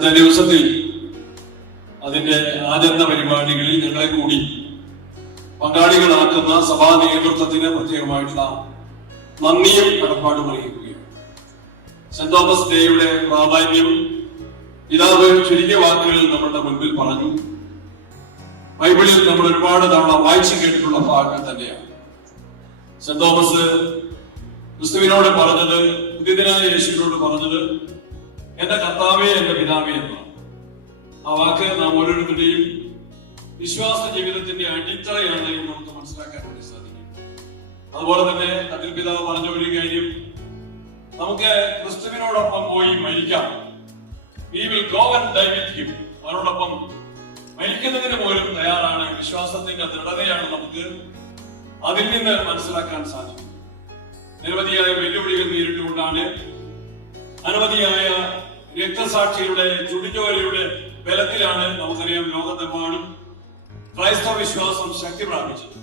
ദിവസത്തിൽ അതിന്റെ ആചരണ പരിപാടികളിൽ ഞങ്ങളെ കൂടി പങ്കാളികളാക്കുന്ന സഭാ നേതൃത്വത്തിന് പ്രത്യേകമായിട്ടുള്ള നന്ദിയും കടപ്പാടും അറിയിക്കുകയാണ്. സെന്റ് തോമസ് ഡേയുടെ പ്രാധാന്യം പിതാവ് ചുരുങ്ങിയ വാക്കുകളിൽ നമ്മളുടെ മുൻപിൽ പറഞ്ഞു. ബൈബിളിൽ നമ്മൾ ഒരുപാട് തവണ വായിച്ചു കേട്ടിട്ടുള്ള ഭാഗങ്ങൾ തന്നെയാണ്. സെന്റ് തോമസ് ക്രിസ്തുവിനോട് പറഞ്ഞത്, ഉദിതനായ യേശുവിനോട് പറഞ്ഞത്, എന്റെ കർത്താവേ എന്റെ പിതാവേ എന്നാണ്. ആ വാക്ക് നാം ഓരോരുത്തരുടെയും വിശ്വാസ ജീവിതത്തിന്റെ അടിത്തറയാണ് എന്ന് നമുക്ക് മനസ്സിലാക്കാൻ വേണ്ടി സാധിക്കും. അതുപോലെ തന്നെ അതിൽ പിതാവ് പറഞ്ഞ ഒരു കാര്യം, നമുക്ക് ക്രിസ്തുവിനോടൊപ്പം പോയി മരിക്കാം. We will go and die with him. അവരോടൊപ്പം മരിക്കുന്നതിന് പോലും തയ്യാറാണ്. വിശ്വാസത്തിന്റെ ദൃഢതയാണ് നമുക്ക് അതിൽ നിന്ന് മനസ്സിലാക്കാൻ സാധിക്കും. നിരവധിയായ വെല്ലുവിളികൾ നേരിട്ടുകൊണ്ടാണ്, അനവധിയായ രക്തസാക്ഷികളുടെ ചുടിജോലിയുടെ ബലത്തിലാണ് നമുക്കറിയാം ലോകത്തെമ്പാടും ക്രൈസ്തവ വിശ്വാസം ശക്തി പ്രാപിച്ചത്.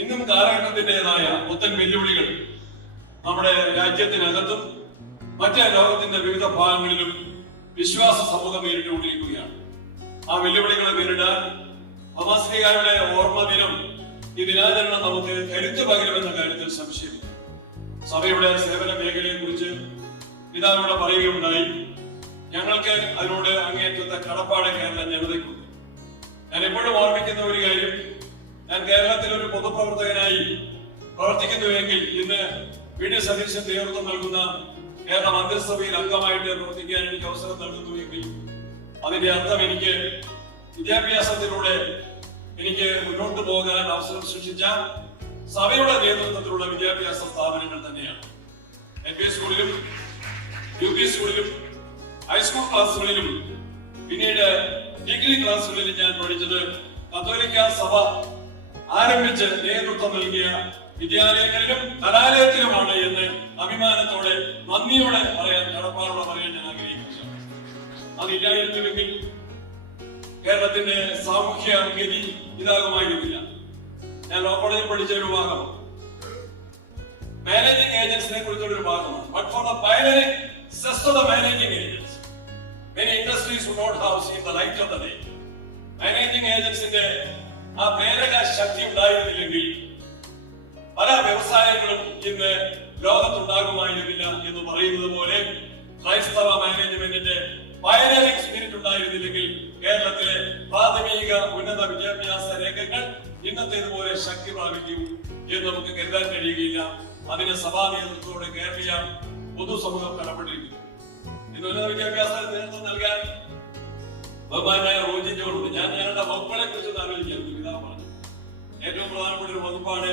ഇന്നും കാലഘട്ടത്തിൻ്റെതായ പുത്തൻ വെല്ലുവിളികൾ നമ്മുടെ രാജ്യത്തിനകത്തും മറ്റ് ലോകത്തിന്റെ വിവിധ ഭാഗങ്ങളിലും വിശ്വാസ സമൂഹം നേരിട്ടുകൊണ്ടിരിക്കുകയാണ്. ആ വെല്ലുവിളികളെ നേരിടാൻ അമാസ്ലിഹായുടെ ഓർമ്മ ദിനം, ഈ ദിനാചരണം നമുക്ക് കരുത്ത് പകരുമെന്ന കാര്യത്തിൽ സംശയമില്ല. സഭയുടെ സേവന മേഖലയെ കുറിച്ച് പിതാവിനോട് പറയുകയുണ്ടായി. ഞങ്ങൾക്ക് അതിനോട് അങ്ങേയറ്റത്തെ കടപ്പാട് കേരള ജനതയ്ക്കുണ്ട്. ഞാൻ എപ്പോഴും ഓർമ്മിക്കുന്ന ഒരു കാര്യം, ഞാൻ കേരളത്തിൽ ഒരു പൊതുപ്രവർത്തകനായി പ്രവർത്തിക്കുന്നുവെങ്കിൽ ഇന്ന് വി.ഡി. സതീശൻ നേതൃത്വം നൽകുന്ന കേരള മന്ത്രിസഭയിൽ അംഗമായിട്ട് പ്രവർത്തിക്കാൻ എനിക്ക് അവസരം നൽകുന്നുവെങ്കിൽ അതിന്റെ അർത്ഥം എനിക്ക് വിദ്യാഭ്യാസത്തിലൂടെ എനിക്ക് മുന്നോട്ട് പോകാൻ അവസരം സൃഷ്ടിച്ച സഭയുടെ നേതൃത്വത്തിലുള്ള വിദ്യാഭ്യാസ സ്ഥാപനങ്ങൾ തന്നെയാണ്. എൽ.പി. സ്കൂളിലും യു.പി. സ്കൂളിലും ഹൈസ്കൂൾ ക്ലാസ്സുകളിലും പിന്നീട് ഡിഗ്രി ക്ലാസ്സുകളിലും ഞാൻ പഠിച്ചത് കത്തോലിക്ക സഭ ആരംഭിച്ച് നേതൃത്വം നൽകിയ വിദ്യാലയങ്ങളിലും കലാലയത്തിലുമാണ് എന്ന് അഭിമാനത്തോടെ നന്ദിയോടെ പറയാൻ, കടപ്പാടോടെ പറയാൻ ഞാൻ ആഗ്രഹിക്കുന്നു. അതില്ലായിരുന്നുവെങ്കിൽ കേരളത്തിന്റെ സാമൂഹ്യ ഗതി ഇതാകുമായിരുന്നില്ല. ഞാൻ ലോ കോളേജിൽ പഠിച്ച ഒരു ഭാഗമാണ് മാനേജിംഗ് ഏജൻസിനെ കുറിച്ചുള്ള ഒരു ഭാഗമാണ്. But for the pioneering success of the managing agents, many industries would not have seen the light of the day. Managing agents ന്റെ ആ പ്രേരക ശക്തി ഉണ്ടായിരുന്നില്ലെങ്കിൽ പല വ്യവസായങ്ങളും ഇന്ന് ലോകത്തുണ്ടാകുമായിരുന്നില്ല എന്ന് പറയുന്നത് പോലെ ക്രൈസ്തവ മാനേജ്മെന്റിന്റെ പയനിയറിംഗ് സ്പിരിറ്റ് ഉണ്ടായിരുന്നില്ലെങ്കിൽ കേരളത്തിലെ പ്രാഥമിക ഉന്നത വിദ്യാഭ്യാസ രംഗങ്ങൾ ഇന്നത്തേതുപോലെ ശക്തി പ്രാപിക്കും എന്ന് നമുക്ക് കരുതാൻ കഴിയുകയില്ല. അതിന് സഭാ നേതൃത്വത്തോടെ കേരളീയ പൊതുസമൂഹം കടപ്പെട്ടിരിക്കുന്നു. ഇന്ന് ഉന്നത വിദ്യാഭ്യാസത്തിന് നേതൃത്വം നൽകാൻ ബഹുമാനായ റോജി ജോർജ്, ഞാൻ ഞങ്ങളുടെ വകുപ്പുകളെ കുറിച്ച് ആലോചിക്കുന്നു. പിതാവ് പറഞ്ഞു ഏറ്റവും പ്രധാനപ്പെട്ട ഒരു വകുപ്പാണ്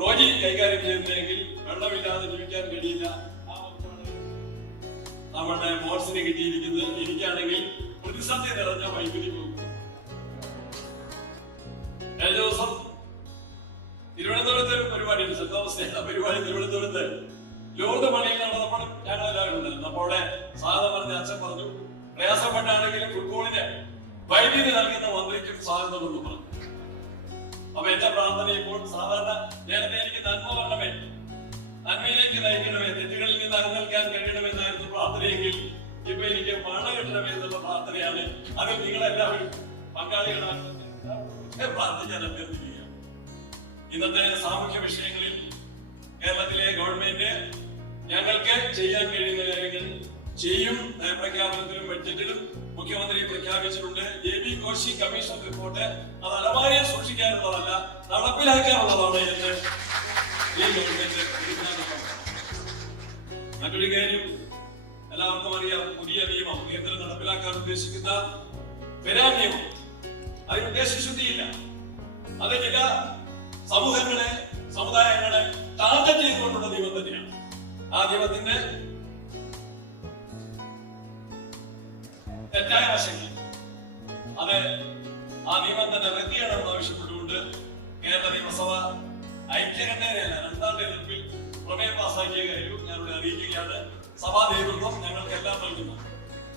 റോജി കൈകാര്യം ചെയ്യുന്നതെങ്കിൽ വെള്ളമില്ലാതെ ജീവിക്കാൻ കഴിയില്ല. ആ വകുപ്പാണ് നമ്മുടെ മോർസിന് കിട്ടിയിരിക്കുന്നത്. എനിക്കാണെങ്കിൽ പ്രതിസന്ധി നിറഞ്ഞ വൈദ്യുതി വകുപ്പ്. കഴിഞ്ഞ ദിവസം തിരുവനന്തപുരത്ത് ഒരു പരിപാടി, സെന്റ് തോമസ് പരിപാടി തിരുവനന്തപുരത്ത് ലോക പണിയിൽ നടന്നപ്പോൾ ഞങ്ങളെല്ലാവരും ഉണ്ടായിരുന്നു. അപ്പോൾ അവിടെ സാധനം പറഞ്ഞ അച്ഛൻ പറഞ്ഞു, പ്രയാസപ്പെട്ടാണെങ്കിലും ഫുട്ബോളിന് വൈദ്യുതി നൽകുന്ന മന്ത്രിക്കും സ്വാഗതമെന്ന് പറഞ്ഞു. അപ്പൊ എന്റെ പ്രാർത്ഥന ഇപ്പോൾ സാധാരണ നേരത്തെ എനിക്ക് നന്മ വരണമേ, നന്മയിലേക്ക് നയിക്കണമേ, തെറ്റുകളിൽ നിന്ന് അകന്നേൽക്കാൻ കഴിയണമെന്നായിരുന്നു പ്രാർത്ഥനയെങ്കിൽ ഇപ്പൊ എനിക്ക് മഴ കിട്ടണമേ എന്നുള്ള പ്രാർത്ഥനയാണ്. അതിൽ നിങ്ങളെല്ലാവരും പങ്കാളികളാകുന്ന പ്രാർത്ഥിക്കാൻ അഭ്യർത്ഥിക്കുകയാണ്. ഇന്നത്തെ സാമൂഹ്യ വിഷയങ്ങളിൽ കേരളത്തിലെ ഗവൺമെന്റ് ഞങ്ങൾക്ക് ചെയ്യാൻ കഴിയുന്ന കാര്യങ്ങൾ ചെയ്യും. നയപ്രഖ്യാപനത്തിലും ബഡ്ജറ്റിലും മുഖ്യമന്ത്രി പ്രഖ്യാപിച്ചിട്ടുണ്ട്. ജെ.ബി. കോശി കമ്മീഷൻ റിപ്പോർട്ട് അത് അലമാരിയിൽ സൂക്ഷിക്കാനുള്ളതല്ല, നടപ്പിലാക്കാനുള്ളതാണ് എന്ന് ഈ ഗവൺമെന്റ്. മറ്റൊരു കാര്യം എല്ലാവർക്കും അറിയാം, പുതിയ നിയമം കേന്ദ്രം നടപ്പിലാക്കാൻ ഉദ്ദേശിക്കുന്ന പെരാ നിയമം, അതിന് ഉദ്ദേശശുദ്ധിയില്ല. അത് ചില സമൂഹങ്ങളെ, സമുദായങ്ങളെ ടാർഗറ്റ് ചെയ്തുകൊണ്ടുള്ള നിയമം തന്നെയാണ്. ആ നിയമത്തിന്റെ തെറ്റായ വശങ്ങൾ അത് ആ നിയമം തന്നെ റദ്ദ് ചെയ്യണമെന്ന് ആവശ്യപ്പെട്ടുകൊണ്ട് കേരള നിയമസഭ ഐക്യകണ്ഠേനയല്ല രണ്ടാം തെരഞ്ഞെടുപ്പിൽ പ്രമേയം പാസാക്കിയ കാര്യം ഞാനിവിടെ അറിയിക്കുകയാണ്. സഭാ നേതൃത്വം ഞങ്ങൾക്ക് എല്ലാം നൽകുന്നു.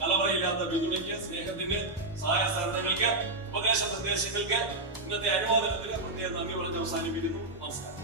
കലവറയില്ലാത്ത പിന്തുണയ്ക്ക്, സ്നേഹത്തിന്, സഹായ സഹകരണങ്ങൾക്ക്, ഉപദേശ നിർദ്ദേശങ്ങൾക്ക്, ഇന്നത്തെ അനുമോദനത്തിന് പ്രത്യേക നന്ദി പറഞ്ഞ് അവസാനിപ്പിക്കുന്നു. നമസ്കാരം.